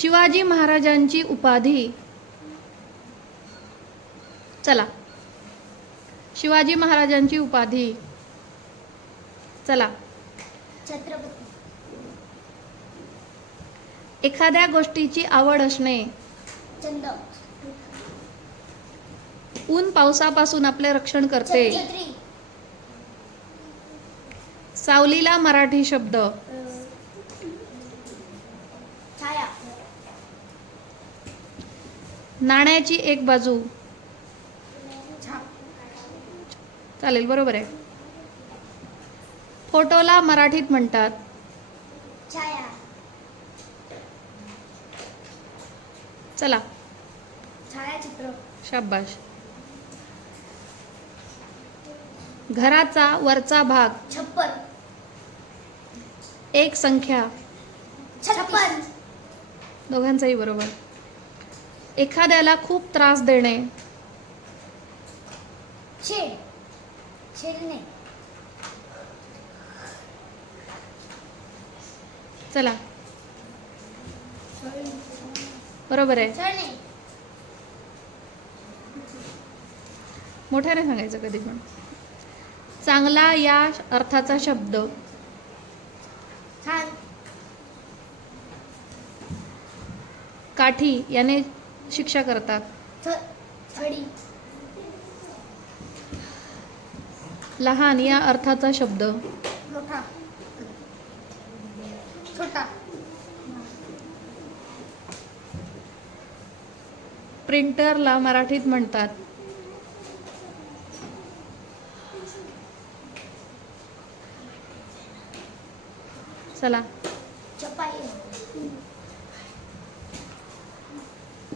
शिवाजी महाराजांची उपाधी. चला, शिवाजी महाराजांची उपाधी. चला. छत्रपती. एखाद्या गोष्टीची आवड असणे. छंद. ऊन पावसापासून आपले रक्षण करते. छत्री. सावलीला मराठी शब्द. छाया. नाण्याची एक बाजू. छाप. चालेल, बरोबर आहे. फोटोला मराठीत म्हणतात. छाया. चला. छायाचित्र. शाबाश. घराचा वरचा भाग. छप्पर. एक संख्या. छप्पन. दोघांचाही बरोबर. एखाद्याला खूप त्रास देणे. छेड. छेडणे. चला, बरोबर आहे. छळणे. मोठ्याने सांगायचं कधी पण. चांगला या अर्थाचा शब्द. छान. काठी याने शिक्षा करतात. छडी. लहान या अर्थाचा शब्द. मोठा. छोटा. प्रिंटरला मराठीत म्हणतात. चला. छपाई.